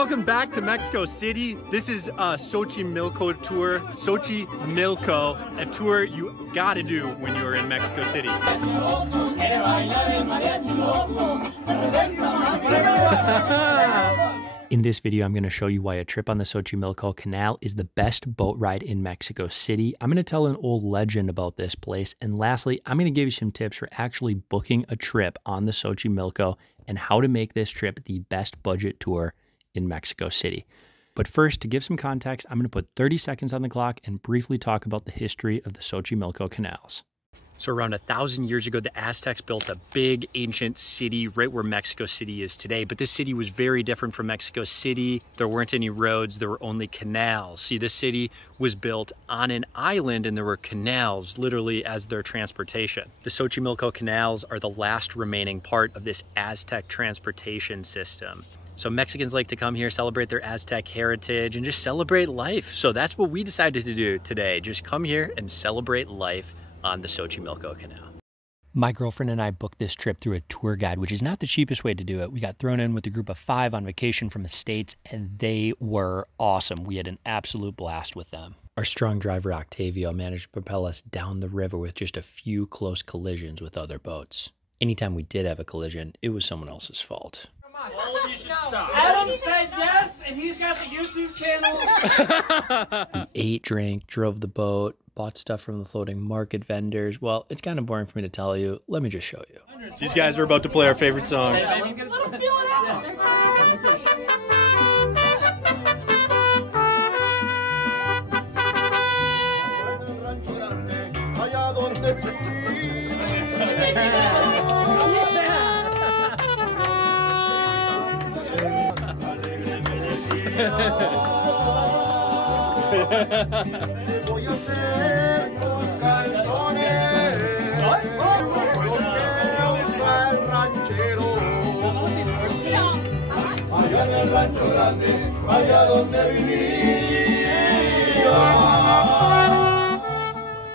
Welcome back to Mexico City. This is a Xochimilco tour. Xochimilco, a tour you gotta do when you're in Mexico City. In this video, I'm going to show you why a trip on the Xochimilco Canal is the best boat ride in Mexico City. I'm going to tell an old legend about this place. And lastly, I'm going to give you some tips for actually booking a trip on the Xochimilco and how to make this trip the best budget tour in Mexico City. But first, to give some context, I'm going to put 30 seconds on the clock and briefly talk about the history of the Xochimilco canals. So around 1,000 years ago, the Aztecs built a big ancient city right where Mexico City is today. But this city was very different from Mexico City. There weren't any roads, there were only canals. See, this city was built on an island and there were canals literally as their transportation. The Xochimilco canals are the last remaining part of this Aztec transportation system. So Mexicans like to come here, celebrate their Aztec heritage, and just celebrate life. So that's what we decided to do today. Just come here and celebrate life on the Xochimilco Canal. My girlfriend and I booked this trip through a tour guide, which is not the cheapest way to do it. We got thrown in with a group of 5 on vacation from the States, and they were awesome. We had an absolute blast with them. Our strong driver, Octavio, managed to propel us down the river with just a few close collisions with other boats. Anytime we did have a collision, it was someone else's fault. All of you should stop. Adam said yes, and he's got the YouTube channel. We ate, drank, drove the boat, bought stuff from the floating market vendors. Well, it's kind of boring for me to tell you. Let me just show you. These guys are about to play our favorite song. Let him feel it out.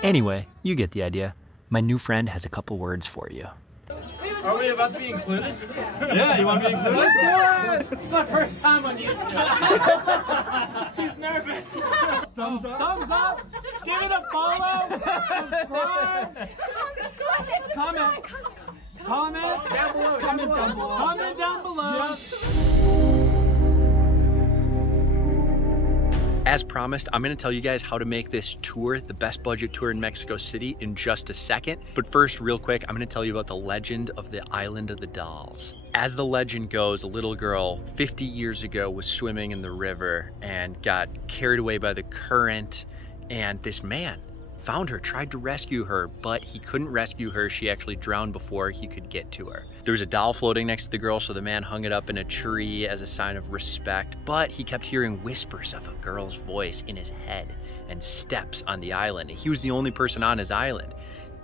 Anyway, you get the idea. My new friend has a couple words for you. Are we about to be included? Yeah, you want to be included? Let's do it! It's my first time on YouTube. He's nervous. Thumbs up. Thumbs up. Give it a follow. Subscribe. Comment. Comment down below. Comment down below. Yep. As promised, I'm going to tell you guys how to make this tour the best budget tour in Mexico City in just a second. But first, real quick, I'm going to tell you about the legend of the Island of the Dolls. As the legend goes, a little girl 50 years ago was swimming in the river and got carried away by the current, and this man found her, tried to rescue her, but he couldn't rescue her. She actually drowned before he could get to her. There was a doll floating next to the girl, so the man hung it up in a tree as a sign of respect, but he kept hearing whispers of a girl's voice in his head and steps on the island. He was the only person on his island.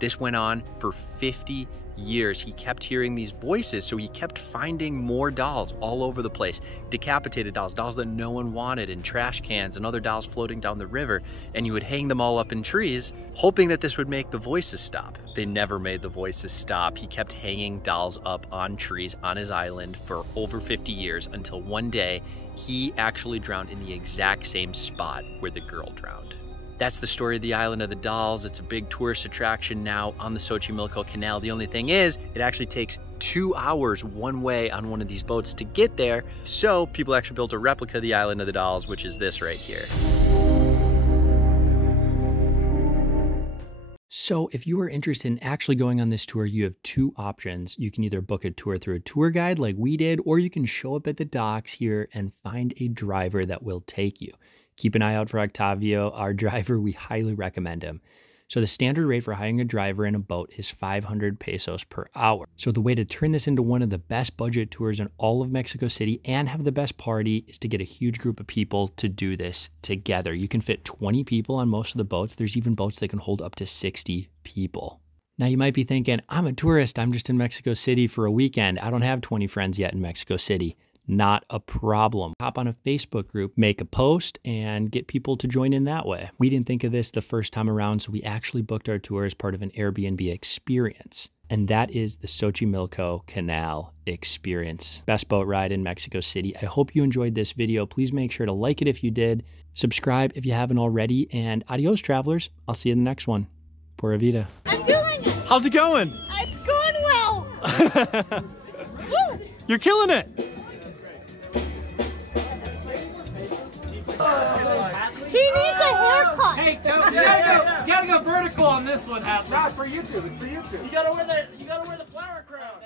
This went on for 50 years. He kept hearing these voices, so he kept finding more dolls all over the place. Decapitated dolls, dolls that no one wanted, in trash cans, and other dolls floating down the river, and you would hang them all up in trees, hoping that this would make the voices stop. They never made the voices stop. He kept hanging dolls up on trees on his island for over 50 years until one day he actually drowned in the exact same spot where the girl drowned. That's the story of the Island of the Dolls. It's a big tourist attraction now on the Xochimilco Canal. The only thing is, it actually takes 2 hours one way on one of these boats to get there. So people actually built a replica of the Island of the Dolls, which is this right here. So if you are interested in actually going on this tour, you have 2 options. You can either book a tour through a tour guide like we did, or you can show up at the docks here and find a driver that will take you. Keep an eye out for Octavio, our driver. We highly recommend him. So the standard rate for hiring a driver in a boat is 500 pesos per hour. So the way to turn this into one of the best budget tours in all of Mexico City and have the best party is to get a huge group of people to do this together. You can fit 20 people on most of the boats. There's even boats that can hold up to 60 people. Now you might be thinking, I'm a tourist. I'm just in Mexico City for a weekend. I don't have 20 friends yet in Mexico City. Not a problem. Hop on a Facebook group, make a post, and get people to join in that way. We didn't think of this the first time around, so we actually booked our tour as part of an Airbnb experience. And that is the Xochimilco Canal experience. Best boat ride in Mexico City. I hope you enjoyed this video. Please make sure to like it if you did. Subscribe if you haven't already. And adios, travelers. I'll see you in the next one. Pura vida. I'm doing it. How's it going? It's going well. You're killing it. He needs a haircut. Hey, you gotta go vertical on this one, Atlas. Not for YouTube. It's for YouTube. You gotta wear the flower crown.